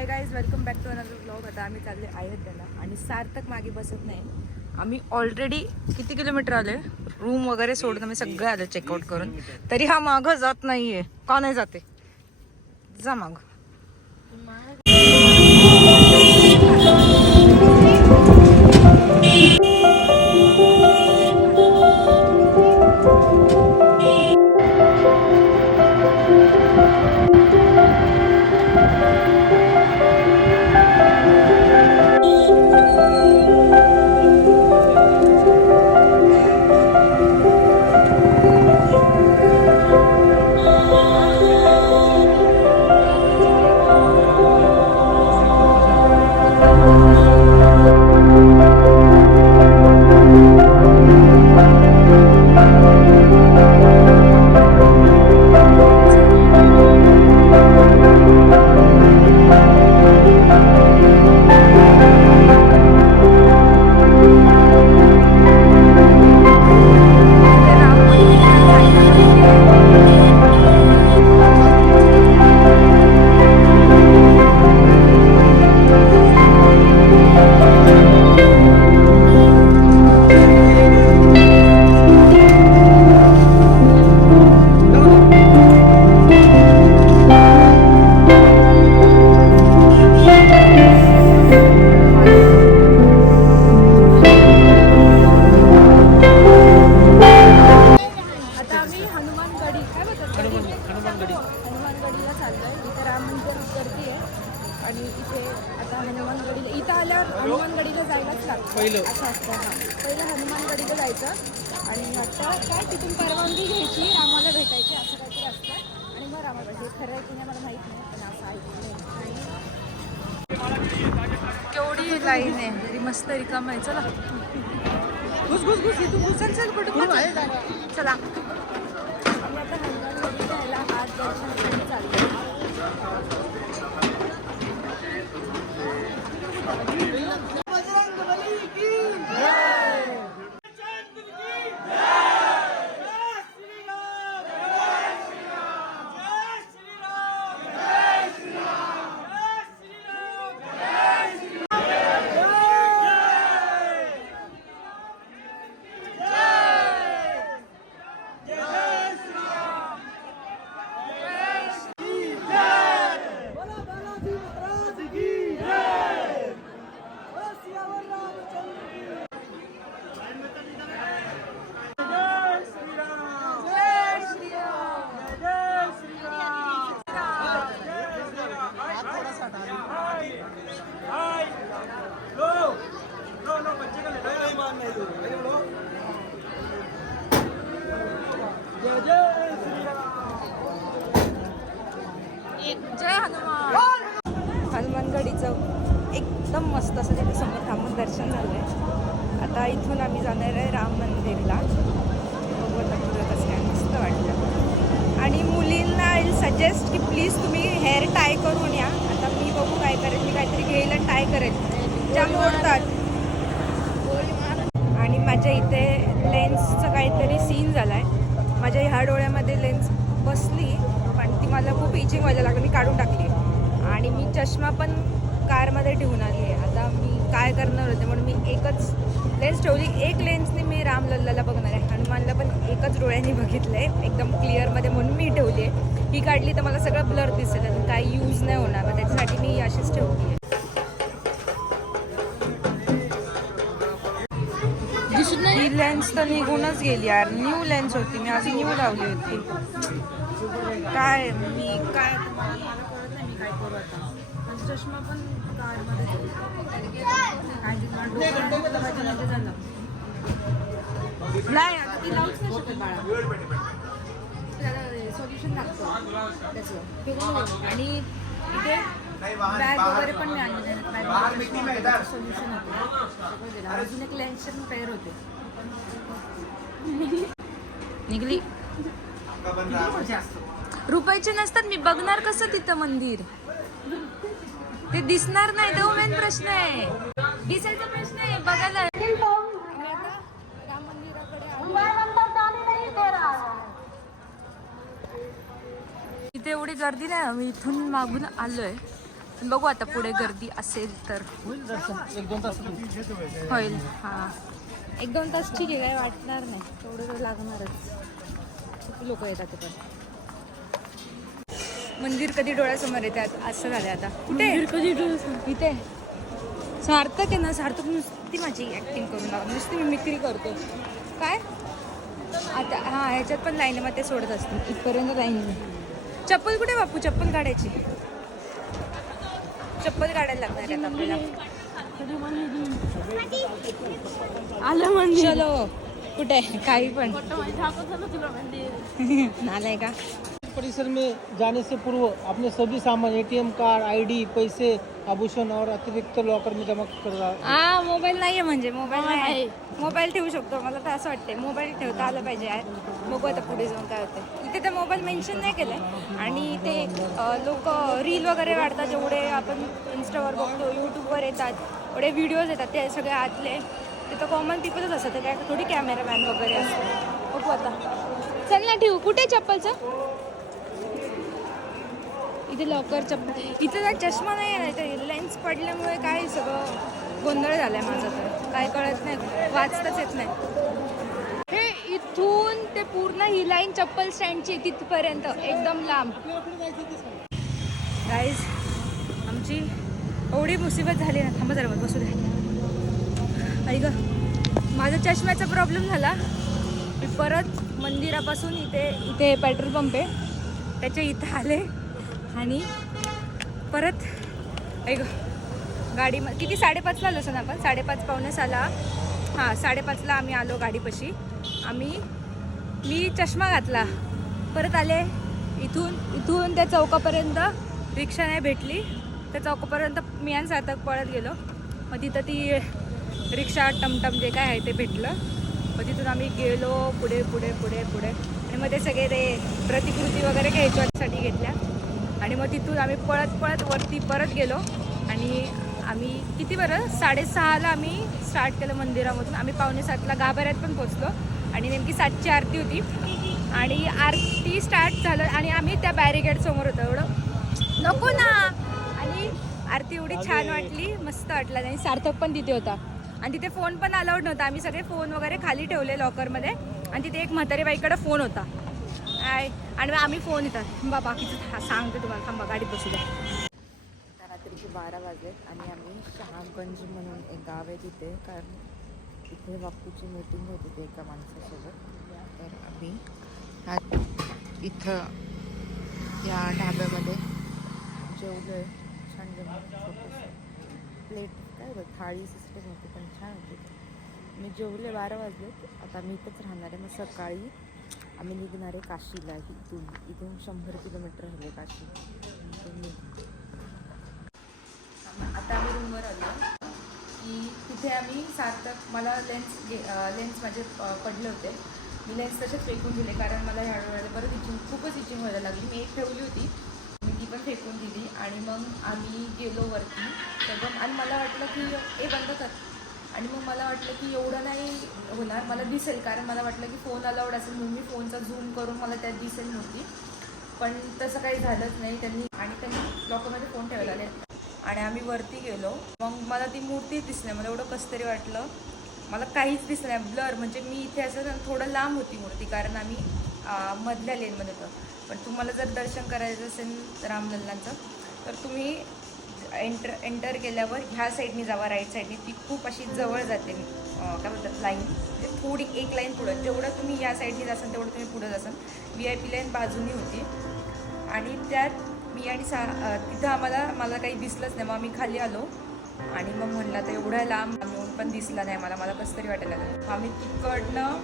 High guys, welcome back to another blog. आता आम्ही चालले अयोध्येला आणि सार्थक मागे बसत नाही. आम्ही ऑलरेडी किती किलोमीटर आले, रूम वगैरे सोडून आम्ही सगळे आले चेकआउट करून, तरी हा मागं जात नाहीये. का नाही जाते? जा माग. हनुमानगडीला चाललोय. इथे राम मंदिर गर्दी आहे आणि इथे आता हनुमानगडीला इथं आल्यावर हनुमानगडीला जायलाच लागतं. असं असतं. पहिलं हनुमानगडीला जायचं आणि आता काय तिथून परवानगी घ्यायची, रामाला भेटायची, असं काहीतरी असतं आणि मग रामाला भेटायचं. खरं आहे की नाही मला माहीत नाही, पण असं ऐकलं. केवढी लाईन आहे, तरी मस्त रिकाम आहे. चला घुस घुस घुस इथून घुसल. चल कुठं चला. आम्ही आता हनुमानगडीला यायला आज दर्शनासाठी चाललो. जय हनुमान. हनुमानगडीचं एकदम मस्त असं तिथे समोर थांबून दर्शन झालंय. आता इथून आम्ही जाणार आहे राम मंदिरला. बघत आपलं कसं काय मस्त वाटलं. आणि मुलींना आय सजेस्ट की प्लीज तुम्ही हेअर टाय करून या. आता मी बघू काय करेल, मी काहीतरी घेईल आणि टाय करेल. जाम ओढतात. आणि माझ्या इथे लेन्सचं काहीतरी सीन झाला आहे. माझ्या ह्या डोळ्यामध्ये लेन्स बसली पण ती मला खूप इचिंग व्हायला लागली. मी काढून टाकली आणि मी चष्मा पण कारमध्ये ठेवून आली आहे. आता मी काय करणार होते म्हणून मी एकच लेन्स ठेवली. एक लेन्सने मी रामलल्लाला बघणार आहे. हनुमानला पण एकच डोळ्याने बघितलं आहे एकदम क्लिअरमध्ये, म्हणून मी ठेवली आहे. ही काढली तर मला सगळं ब्लर दिसेल आणि काही यूज नाही होणार, मग त्याच्यासाठी मी अशीच ठेवली आहे. ही लेन्स तर निघूनच गेली यार. न्यू लेन्स होती, मी आज न्यू लावली होती. काय मी काय मला कळत नाही मी काय करू आता. चष्मा पण कारमध्ये झालं नाही. आता ती लावूच नाही शकत बाळा, त्याला सोल्युशन लागतं त्याचं. आणि इथे बॅग वगैरे पण नाही आणली. बॅग सोल्युशन होतं. अजून एक लेन्सचे पण पेअर होते. निघली. रुपयाचे नसतात. मी बघणार कसं तिथं मंदिर? ते दिसणार नाही, तो मेन प्रश्न आहे. दिसायचा प्रश्न आहे, बघायला. राम मंदिराकडे इथे एवढी गर्दी नाही. आम्ही इथून मागून आलोय बघू आता पुढे गर्दी असेल तर होईल दर्शन 1-2 तास होईल. हां 1-2 तास ठीक आहे, काही वाटणार नाही, तेवढं वेळ लागणारच. खूप लोक येतात ते पण. मंदिर कधी डोळ्यासमोर येतात असं झालं आता. कुठे कधी डोळ्यासमोर? इथे सार्थक आहे ना, सार्थक नुसती माझी ॲक्टिंग करून लावून नुसती मिमिक्री करतो. काय आता हां ह्याच्यात पण लाईन आहे, मग ते सोडत असतील इथपर्यंत लाईन आहे. चप्पल कुठे बापू? चप्पल काढायची, चप्पल काढायला लागणार आहेत आपल्याला. आलं म्हणजे चलो कुठे काही पण नालाय का. परिसर में जाने से पूर्व अपने सभी सामान ATM कार्ड, ID, पैसे, आभूषण और अतिरिक्त लॉकर में जमा करा. मोबाईल नाही आहे म्हणजे मोबाईल नाही, मोबाईल ठेवू शकतो. मला तर असं वाटते मोबाईल ठेवता आलं पाहिजे यार. बघू आता पुढे जाऊन काय होतं. इथे तर मोबाईल मेन्शन नाही केलं आहे. आणि ते लोक रील वगैरे काढतात, जेवढे आपण इंस्टावर बघतो, यूट्यूबवर येतात, एवढे व्हिडिओज येतात ते सगळे आतले ते तर कॉमन पीपलच असतात, ते काय थोडी कॅमेरामॅन वगैरे असतात. बघू आता. चल ना ठेवू. कुठे चप्पलचं? इथे लॉकर चप्पल. इथे जर चष्मा नाही आहे ना, इथे लेन्स पडल्यामुळे काय सगळं गोंधळ झाला आहे माझा, तर काय कळत नाही, वाचताच येत नाही. हे इथून ते पूर्ण ही लाईन चप्पल स्टँडची तिथपर्यंत एकदम लांब. गाईज आमची एवढी मुसीबत झाली ना. थांबा जरा बसू द्या. ऐक माझा चष्म्याचा प्रॉब्लेम झाला. मी परत मंदिरापासून इथे पेट्रोल पंप आहे त्याच्या इथं आले आणि परत ऐक गाडी किती 5:30ला आलो असं ना आपण 5:30 पावणे 6ला. हां 5:30ला आम्ही आलो गाडीपाशी. मी चष्मा घातला, परत आले इथून त्या चौकापर्यंत रिक्षा नाही भेटली. त्या चौकापर्यंत मी आणि सार्थक पळत गेलो. मग तिथं ती रिक्षा टमटम जे काय आहे ते भेटलं. मग तिथून आम्ही गेलो पुढे पुढे पुढे पुढे आणि मग ते सगळे ते प्रतिकृती वगैरे घ्यायच्यासाठी घेतल्या. आणि मग तिथून आम्ही पळत वरती परत गेलो. आणि आम्ही किती बरं 6:30ला आम्ही स्टार्ट केलं मंदिरामधून. आम्ही 6:45ला गाभाऱ्यात पण पोचलो आणि नेमकी 7ची आरती होती. आणि आरती स्टार्ट झालं आणि आम्ही त्या बॅरिकेडसमोर होतो. एवढं नको ना. आणि आरती एवढी छान वाटली, मस्त वाटलं. आणि सार्थक पण तिथे होता आणि तिथे फोन पण अलाउड नव्हता. आम्ही सगळे फोन वगैरे खाली ठेवले लॉकरमध्ये आणि तिथे एक म्हातारी बाईकडे फोन होता आणि आम्ही फोन येतात बाकीचं सांगते तुम्हाला. थांबा गाडीत बसू द्या. रात्रीचे 12 वाजलेत आणि आम्ही शहागंज म्हणून एक गाव आहे तिथे, कारण इथे बापूची मीटिंग होती ते एका माणसासोबत. तर आम्ही इथं या ढाब्यामध्ये जेवलो आहे. छान जेवण प्लेट काय बघ थाळी सिस्टम होती पण छान होती. मी जेवले 12 वाजलेत. आता मी इथंच राहणार आहे. मग सकाळी आम्ही निघणार आहे काशीला. इथून 100 किलोमीटर आहे काशी. आता आम्ही रूमवर आलो की तिथे आम्ही सार्थक मला लेन्स माझे पडले होते. मी लेन्स तसेच फेकून दिले कारण मला ह्या डोळ्याला परत खूपच इचिंग व्हायला लागली. मी एक ठेवली होती, मी ती पण फेकून दिली. आणि मग आम्ही गेलो वरती सगळं आणि मला वाटलं की बंद कर. आणि मग मला वाटलं की एवढं नाही होणार, मला दिसेल, कारण मला वाटलं की फोन अलाउड असेल म्हणून मी फोनचा झूम करून मला त्यात दिसेल नव्हती. पण तसं काही झालंच नाही. त्यांनी लॉकरमध्ये फोन ठेवायला आले आणि आम्ही वरती गेलो. मग मला ती मूर्ती दिसली. मला एवढं कसं तरी वाटलं, मला काहीच दिसलं नाही. ब्लर म्हणजे मी इथे असं थोडं लांब होती मूर्ती कारण आम्ही मधल्या लेनमध्ये होतो. पण तुम्हाला जर दर्शन करायचं असेल रामलल्लांचं तर तुम्ही एंटर केल्यावर ह्या साईडनी जावा, राईट साईडनी. ती खूप अशी जवळ जाते, काय बोलतात लाईन, म्हणजे थोडी एक लाईन पुढं. जेवढं तुम्ही या साईडनी जासाल तेवढं तुम्ही पुढं जासाल. VIP लाईन बाजूनी होती आणि त्यात मी आणि तिथं मला काही दिसलंच नाही. मग आम्ही खाली आलो आणि मग म्हणलं तर एवढ्या लांब येऊन पण दिसला नाही मला कसं तरी वाटायला लागलं. आम्ही तिकडनं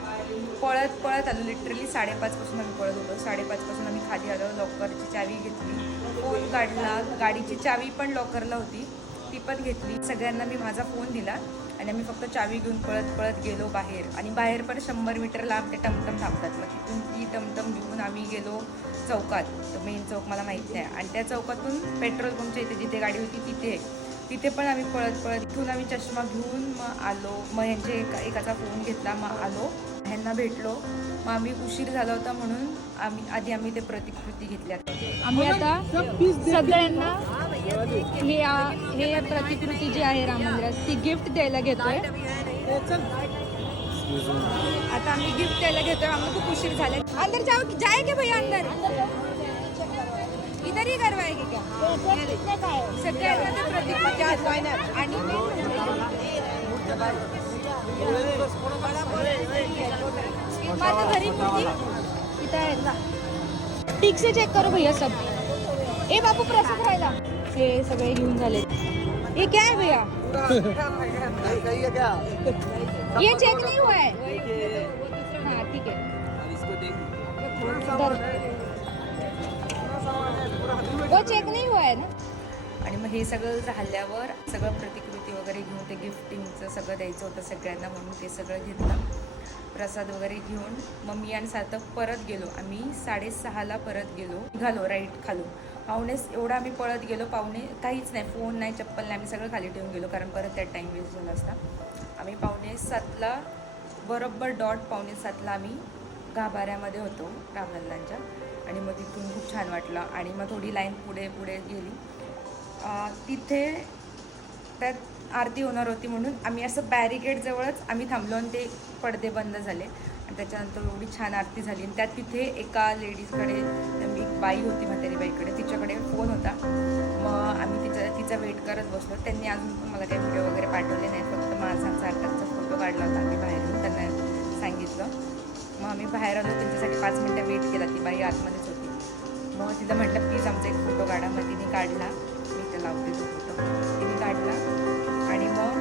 पळत आलो. लिटरली 5:30पासून आम्ही पळत होतो. 5:30पासून आम्ही खाली आलो. लॉकरची चावी घेतली, फोन काढला, गाडीची चावी पण लॉकरला होती ती पण घेतली. सगळ्यांना मी माझा फोन दिला आणि आम्ही फक्त चावी घेऊन पळत गेलो बाहेर. आणि बाहेर पण 100 मीटर लांब ते टमटम थांबतात. मग तिथून ती टमटम घेऊन आम्ही गेलो चौकात. तो मेन चौक मला माहीत नाही. आणि त्या चौकातून पेट्रोल पंपच्या इथे जिथे गाडी होती तिथे पण आम्ही पळत इथून आम्ही चष्मा घेऊन मग आलो. मग ह्यांचे एकाचा फोन घेतला, मग आलो, ह्यांना भेटलो. मग आम्ही उशीर झाला होता म्हणून आम्ही ते प्रतिकृती घेतल्या. आम्ही आता सगळ्यांना हे प्रतिकृती जी आहे राम मंदिरात ती गिफ्ट द्यायला घेतोय. आता आम्ही गिफ्ट द्यायला घेतोय. आम्हाला खूप उशीर झाले. अंदर जाएंगे भैया अंदर. इधर ही करवाएगी क्या? सगळ्यांना प्रतिकृती आणि माझं घरी मूर्ती इथं आहे ना. ठीक से चेक करो भैया सब. ए बाबू प्रसाद राहिला. हे सगळे घेऊन झाले. ये क्या है भैया? ये चेक नहीं हुआ है. हाँ ठीक है. वो चेक नहीं हुआ है ना. आणि मग हे सगळं झाल्यावर सगळं प्रतिकृती वगैरे घेऊन ते गिफ्टिंगचं सगळं द्यायचं होतं सगळ्यांना म्हणून ते सगळं घेतलं. प्रसाद वगैरे घेऊन मग मी आणि सार्थक परत गेलो. आम्ही 6:30ला परत गेलो. निघालो राईट खालून. एवढा आम्ही पळत गेलो. काहीच नाही, फोन नाही, चप्पल नाही, आम्ही सगळं खाली ठेवून गेलो कारण परत त्यात टाईम वेस्ट झाला असता. आम्ही 6:45ला बरोबर डॉट 6:45ला आम्ही गाभाऱ्यामध्ये होतो रामलल्लांच्या. आणि मग तिथून खूप छान वाटलं. आणि मग थोडी लाईन पुढे गेली. तिथे त्यात आरती होणार होती म्हणून आम्ही असं बॅरिकेडजवळच आम्ही थांबलो आणि ते पडदे बंद झाले. आणि त्याच्यानंतर एवढी छान आरती झाली. आणि त्यात तिथे एका लेडीजकडे एक बाई होती, म्हातारी बाईकडे, तिच्याकडे फोन होता. मग आम्ही तिचा वेट करत बसलो. त्यांनी अजून पण मला काही व्हिडिओ वगैरे पाठवले नाही, फक्त माझा सार्थकचा फोटो काढला होता आम्ही बाहेर येऊन त्यांना सांगितलं. मग आम्ही बाहेर आलो, त्यांच्यासाठी 5 मिनटं वेट केला. ती बाई आतमध्येच होती. मग तिला म्हटलं प्लीज आमचा एक फोटो काढा. मग तिने काढला. मी त्याला लावते तो फोटो. तिने काढला आणि मग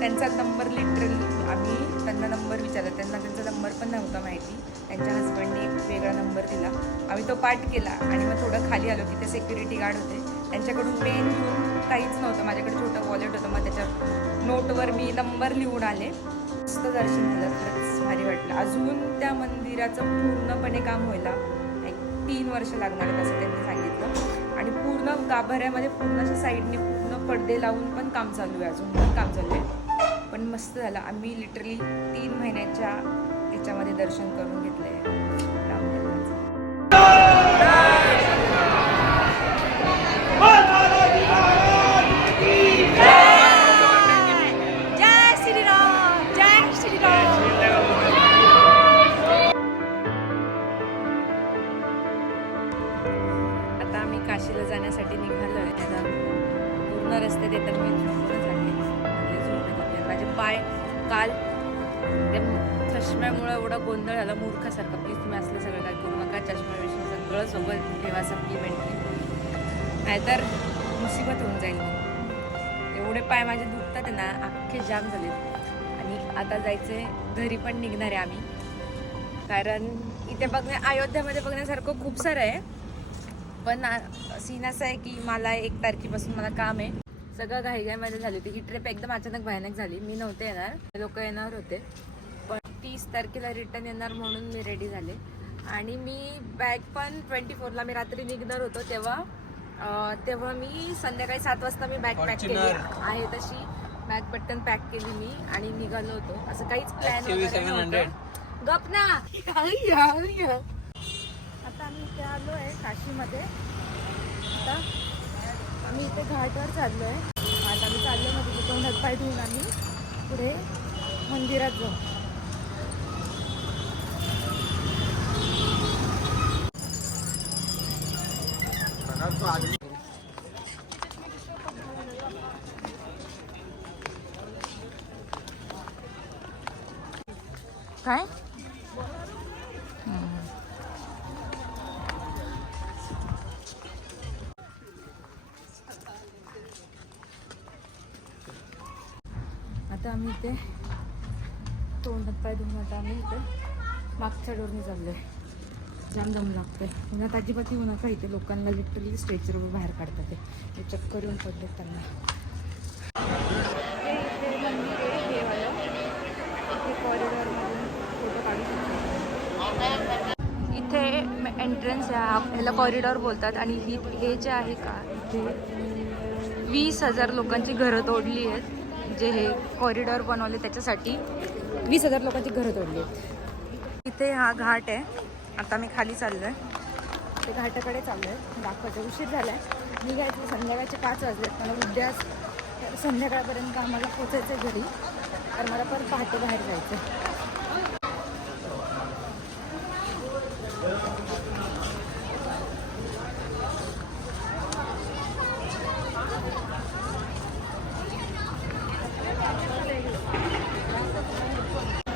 त्यांचा नंबर लिटरली आम्ही त्यांना नंबर विचारला. त्यांना त्यांचा नंबर पण नव्हता माहिती. त्यांच्या हस्बंडने एक वेगळा नंबर दिला. आम्ही तो पाठ केला आणि मग थोडं खाली आलो. तिथे सिक्युरिटी गार्ड होते. त्यांच्याकडून पेन घेऊन काहीच नव्हतं. माझ्याकडे छोटं वॉलेट होतं. मग त्याच्या नोटवर मी नंबर लिहून आले. मस्त दर्शन झालं. खरंच भारी वाटलं. अजून त्या मंदिराचं पूर्णपणे काम व्हायला 3 वर्ष लागणार आहेत असं त्यांनी सांगितलं. आणि पूर्ण गाभाऱ्यामध्ये पूर्ण अशा साईडने पूर्ण पडदे लावून पण काम चालू आहे. अजून पण काम चालू आहे. पण मस्त झालं. आम्ही लिटरली 3 महिन्याच्या याच्यामध्ये दर्शन करून घेतलं आहे रामलल्लाचं. जय श्रीराम, जय श्रीराम. आता आम्ही काशीला जाण्यासाठी निघालो आहे. आता पूर्ण रस्त्यात येतात मी झोपून झाले. माझे पाय काल ते चष्म्यामुळं एवढा गोंधळ झाला मूर्खासारखा. प्लीज तुम्ही असलं सगळं काय करू नका. चष्म्याविषयी सगळं सोबत ठेवा सप्लिमेंटरी, नाहीतर मुसीबत होऊन जाईल. एवढे पाय माझे दुखतात ना, अख्खे जाम झाले. आणि आता जायचे घरी पण निघणार आहे आम्ही, कारण इथे अयोध्यामध्ये बघण्यासारखं खूप सारं आहे. पण सीन असं आहे की मला 1 तारखेपासून मला काम आहे. सगळं घाईघाईमध्ये झाली होती. ही ट्रिप एकदम अचानक भयानक झाली. मी नव्हते येणार, लोक येणार होते. पण 30 तारखेला रिटर्न येणार म्हणून मी रेडी झाले. आणि मी बॅग पण 24ला मी रात्री निघणार होतो तेव्हा मी संध्याकाळी 7 वाजता मी बॅग पॅक केली आहे. तशी बॅग पटकन पॅक केली मी आणि निघालो होतो. असं काहीच प्लॅन वगैरे नव्हतं. गप ना. आता आम्ही इथे आलो आहे काशीमध्ये. आता आम्ही इथे घाटवर चाललो आहे. आता आम्ही चाललो मध्ये तोंडात पाय धुवून आम्ही पुढे मंदिरात जाऊ. काय आता आम्ही इथे तोंडात पाय धुवून आता आम्ही इथे मागच्या डोरने चाललो आहे. जाम दम लागतोय. उन्हात अजिबात येऊ नका. इथे लोकांना लिटरली स्ट्रेचरवर बाहेर काढतात. ते चक्कर येऊन पडले त्यांना. इथे मंदिर आहे हे वालं. इथे कॉरिडॉरमधून फोटो काढू शकतो. इथे एंट्रन्स आहे. ह्याला कॉरिडॉर बोलतात. आणि हे जे आहे का इथे 20,000 लोकांची घरं तोडली आहेत. जे हे कॉरिडॉर बनवले त्याच्यासाठी 20,000 लोकांची घरं तोडली आहेत. इथे हा घाट आहे. आता मी खाली चाललो आहे. ते घाटाकडे चाललो आहे. दाखवते. उशीर झाला आहे. निघायचं संध्याकाळचे 5 वाजले. मला उद्या संध्याकाळपर्यंत आम्हाला पोचायचं आहे घरी, तर मला परत पहाटे बाहेर जायचं.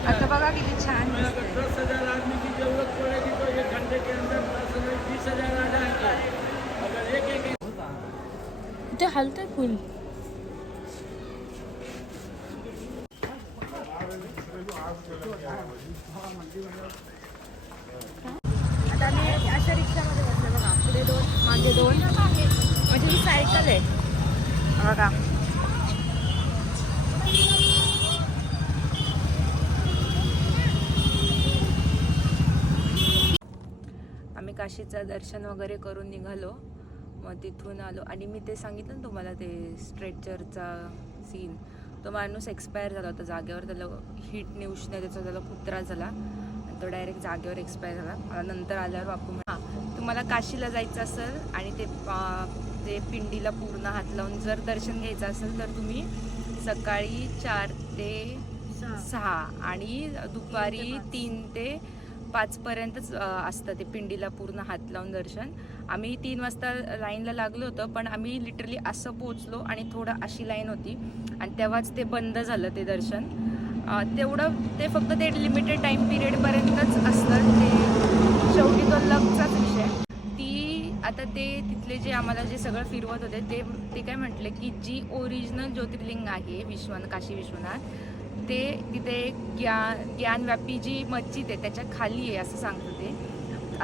आता बघा किती छान दिसतंय. 10,000 आदमी की जरूरत पड़ेगी तो 1 घंटे के अंदर 20,000 आ जाएंगे. अगर एक ते हलतंय फुल. आता मी अशा रिक्षामध्ये बसले बघा, पुढे 2 मागे 2, म्हणजे ही सायकल आहे बघा. आम्ही काशीचं दर्शन वगैरे करून निघालो, मग तिथून आलो आणि मी ते सांगितलं ना तुम्हाला, ते स्ट्रेचरचा सीन. तो माणूस एक्सपायर झाला होता जागेवर. त्याला हीटने उष्णतेचा त्याला खूप त्रास झाला आणि तो डायरेक्ट जागेवर एक्सपायर झाला. मला नंतर आल्यावर बापू तुम्हाला काशीला जायचं असेल आणि ते पिंडीला पूर्ण हात लावून जर दर्शन घ्यायचं असेल तर तुम्ही सकाळी 4 ते 6 आणि दुपारी 3 ते 5 पर्यंतच असतं ते पिंडीला पूर्ण हात लावून दर्शन. आम्ही 3 वाजता लाईनला लागलो होतं, पण आम्ही लिटरली असं पोचलो आणि थोडं अशी लाईन होती आणि तेव्हाच ते बंद झालं ते दर्शन. तेवढं ते फक्त ते लिमिटेड टाईम पिरियडपर्यंतच असतं ते. शेवटी तो लकचाच विषय. आता ते तिथले जे आम्हाला जे सगळं फिरवत होते ते काय म्हटले की जी ओरिजिनल ज्योतिर्लिंग आहे काशी विश्वनाथ, ते तिथे एक ज्ञानव्यापी जी मस्जिद आहे त्याच्या खाली आहे असं सांगतो ते.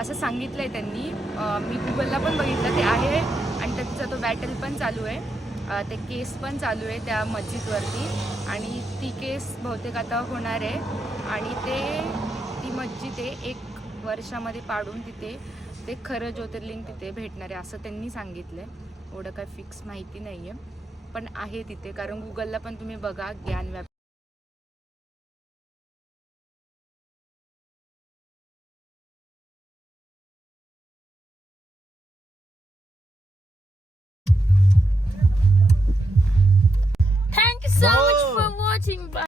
असं सांगितलं आहे त्यांनी. मी गुगलला पण बघितलं ते आहे आणि त्याचा तो बॅटल पण चालू आहे. ते केस पण चालू आहे त्या मस्जिदवरती आणि ती केस बहुतेक आता होणार आहे आणि ती मस्जिद आहे 1 वर्षामध्ये पाडून तिथे ते खरं ज्योतिर्लिंग तिथे भेटणार आहे असं त्यांनी सांगितलं आहे. एवढं काय फिक्स माहिती नाही आहे, पण आहे तिथे. कारण गुगलला पण तुम्ही बघा Gyanvapi. Thank you so much for watching. Bye.